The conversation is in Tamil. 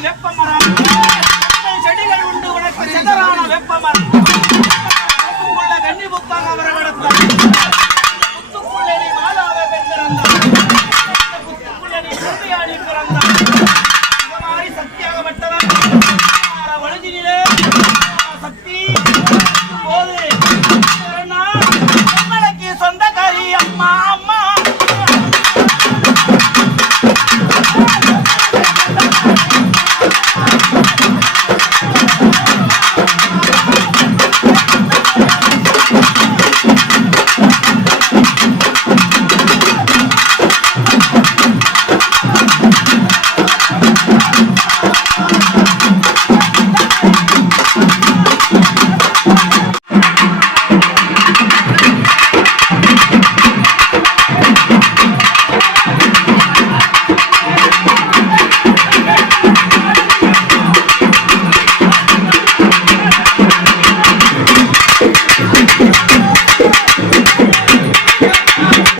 வெப்பமரம் செடிகள் உண்டு. உனக்கு சிதறான வெப்பமரம்